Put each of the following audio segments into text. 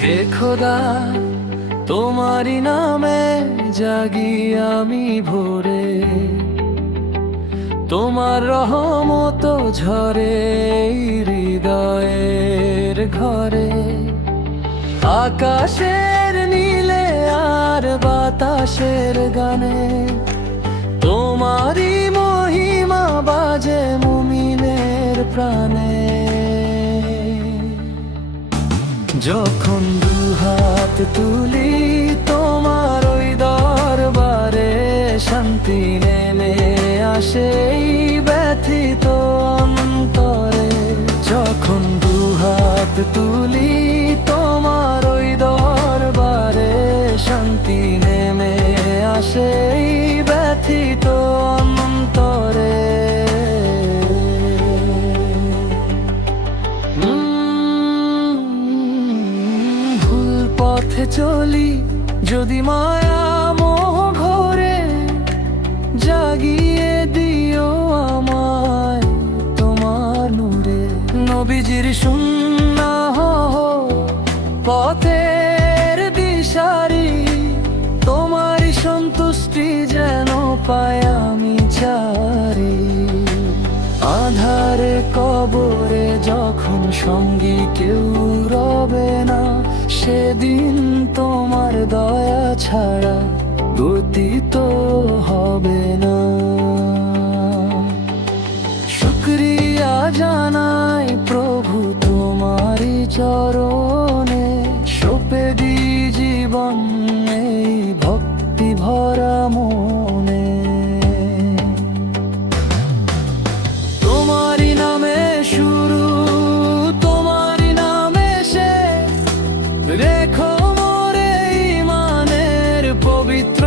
হে খোদা, তোমারি নামে জাগি আমি ভোরে, তোমার রহমত ঝরে হৃদয়ের ঘরে। আকাশের নীলে আর বাতাসের গানে তোমারি মহিমা বাজে মুমিনের প্রাণে। যখন দুহাত তুলি তোমার ওই দরবারে, শান্তি নেমে আসে এই ব্যথিত অন্তরে। যখন দুহাত তুলি তোমার ওই দরবারে, শান্তি নেমে আসে এই ব্যথিত অন্তরে। পথে চলি যদি মায়া মোহ ঘরে, জাগিয়ে দিও আমায় তোমার নূরে। নবীজির সুন্নাহ পথের দিশারি, তোমারই সন্তুষ্টি যেন পাই আমি চারি। আধারে কবরে যখন সঙ্গী কেউ রবে না, সেদিন তোমার দয়া ছাড়া গতি তো হবে না। শুকরিয়া জানাই প্রভু তোমারই চরণে, সঁপে দি জীবন এই ভক্তি ভরা মনে। তোমারই নামে শুরু, তোমারই নামে শেষ, রেখো মোরে ইমানের পবিত্র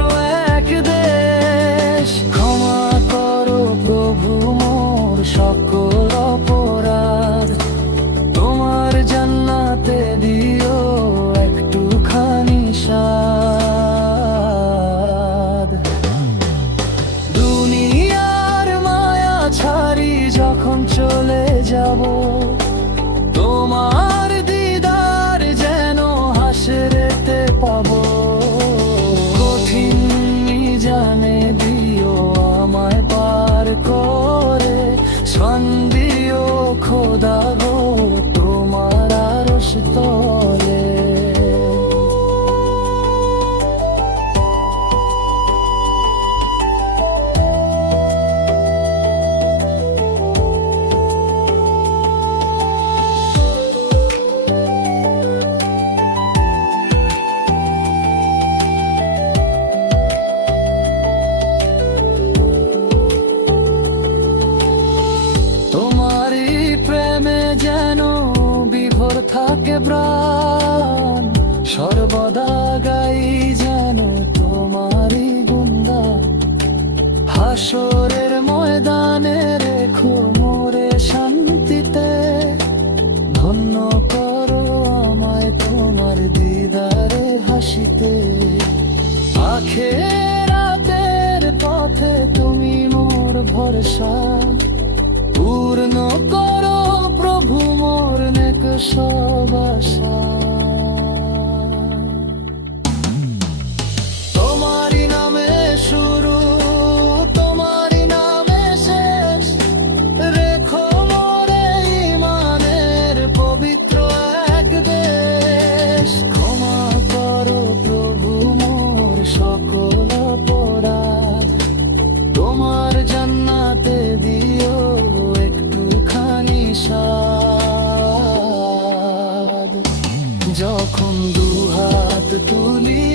এক দেশ। ক্ষমা করো প্রভু মোর সকল অপরাধ, তোমার জান্নাতে দিও একটুখানি স্বাদ। দুনিয়ার মায়া ছাড়ি যখন চলে যাব, তোমার দিদার যেন হাসরেতে পাবো। কঠিন মিজানে দিও আমায় পার করে, স্বন দিও খোদা গো তোমার আরশ তলে। যেন বিভোর থাকে প্রাণ, সর্বদা গাই যেন তোমারই গুণগান। হাসরের ময়দানে রেখো মোরে শান্তিতে, ধন্য করো আমায় তোমার দিদারে হাসিতে। আখেরাতের পথে তুমি মোর ভরসা, পূর্ণ করো প্রভু মোর নেক সব আশা। তোমারই নামে শুরু, তোমারই নামে শেষ, রেখো মোরে ইমানের পবিত্র এক দেশ। ক্ষমা করো প্রভু মোর সকল অপরাধ, তোমার জান্নাতে দিও একটুখানি স্বাদ। যখন দুহাত তুলি